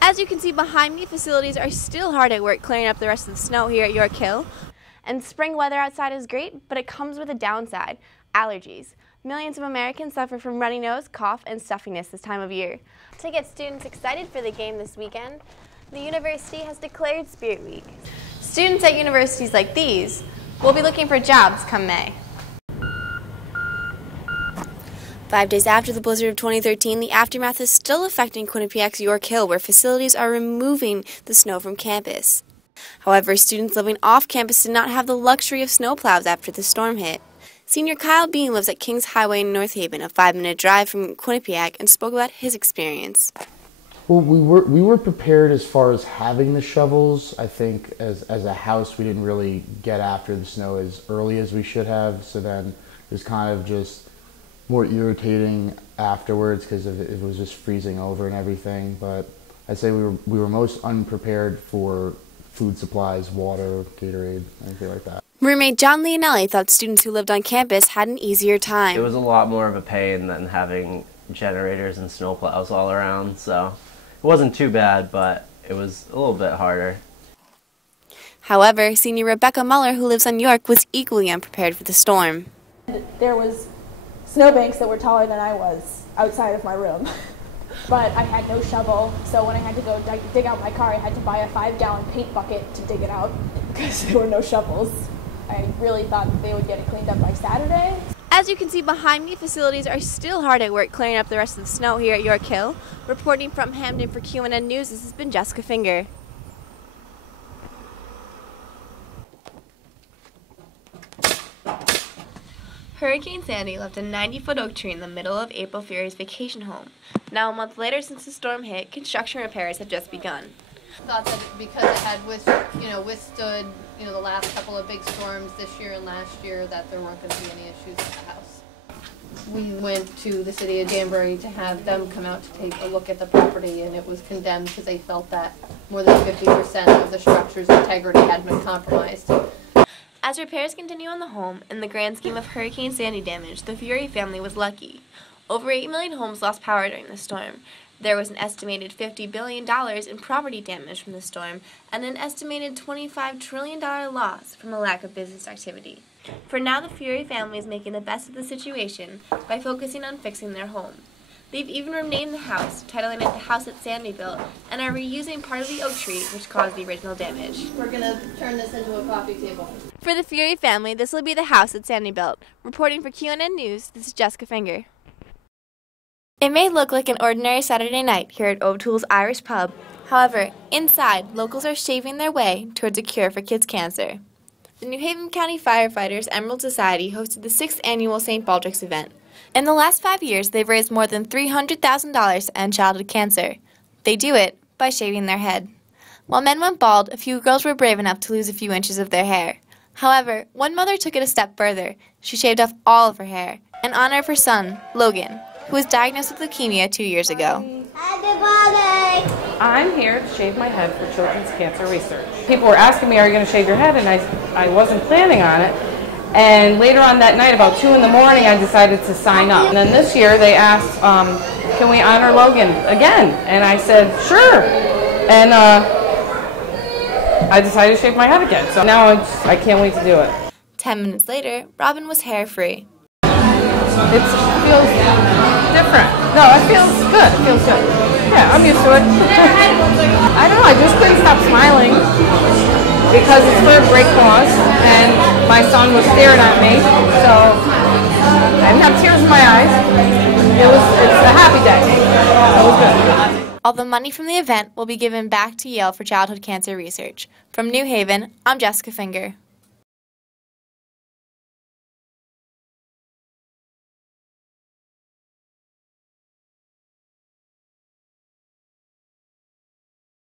As you can see behind me, facilities are still hard at work clearing up the rest of the snow here at York Hill. And spring weather outside is great, but it comes with a downside: allergies. Millions of Americans suffer from runny nose, cough, and stuffiness this time of year. To get students excited for the game this weekend, the university has declared Spirit Week. Students at universities like these will be looking for jobs come May. 5 days after the blizzard of 2013, the aftermath is still affecting Quinnipiac's York Hill, where facilities are removing the snow from campus. However, students living off campus did not have the luxury of snowplows after the storm hit. Senior Kyle Bean lives at Kings Highway in North Haven, a 5-minute drive from Quinnipiac, and spoke about his experience. Well, we were prepared as far as having the shovels. I think as a house we didn't really get after the snow as early as we should have, so then it was kind of just more irritating afterwards because it was just freezing over and everything. But I'd say we were most unprepared for food supplies, water, Gatorade, anything like that. Roommate John Leonelli thought students who lived on campus had an easier time. It was a lot more of a pain than having generators and snowplows all around, so it wasn't too bad, but it was a little bit harder. However, senior Rebecca Muller, who lives on York, was equally unprepared for the storm. There was snowbanks that were taller than I was outside of my room. But I had no shovel, so when I had to go dig out my car, I had to buy a 5-gallon paint bucket to dig it out because there were no shovels. I really thought that they would get it cleaned up by Saturday. As you can see behind me, facilities are still hard at work clearing up the rest of the snow here at York Hill. Reporting from Hamden for QNN News, this has been Jessica Finger. Hurricane Sandy left a 90-foot oak tree in the middle of April Fury's vacation home. Now, a month later since the storm hit, construction repairs have just begun. Thought that because it had withstood the last couple of big storms this year and last year, that there weren't going to be any issues with the house. We went to the city of Danbury to have them come out to take a look at the property, and it was condemned because they felt that more than 50% of the structure's integrity had been compromised. As repairs continue on the home, in the grand scheme of Hurricane Sandy damage, the Fury family was lucky. Over 8 million homes lost power during the storm. There was an estimated $50 billion in property damage from the storm and an estimated $25 trillion loss from a lack of business activity. For now, the Fury family is making the best of the situation by focusing on fixing their home. They've even renamed the house, titling it the house that Sandy built, and are reusing part of the oak tree which caused the original damage. We're going to turn this into a coffee table. For the Fury family, this will be the house that Sandy built. Reporting for QNN News, this is Jessica Finger. It may look like an ordinary Saturday night here at O'Toole's Irish Pub. However, inside, locals are shaving their way towards a cure for kids' cancer. The New Haven County Firefighters Emerald Society hosted the 6th annual St. Baldrick's event. In the last 5 years, they've raised more than $300,000 to end childhood cancer. They do it by shaving their head. While men went bald, a few girls were brave enough to lose a few inches of their hair. However, one mother took it a step further. She shaved off all of her hair in honor of her son, Logan, who was diagnosed with leukemia 2 years ago. Happy birthday! I'm here to shave my head for Children's Cancer Research. People were asking me, are you going to shave your head? And I wasn't planning on it. And later on that night, about 2 in the morning, I decided to sign up. And then this year, they asked, can we honor Logan again? And I said, sure. And I decided to shave my head again. So now I can't wait to do it. 10 minutes later, Robin was hair-free. It feels different. No, it feels good. It feels good. Yeah, I'm used to it. I don't know, I just couldn't stop smiling because it's for a great cause, and my son was staring at me, so I didn't have tears in my eyes. It's a happy day. It was good. All the money from the event will be given back to Yale for childhood cancer research. From New Haven, I'm Jessica Finger.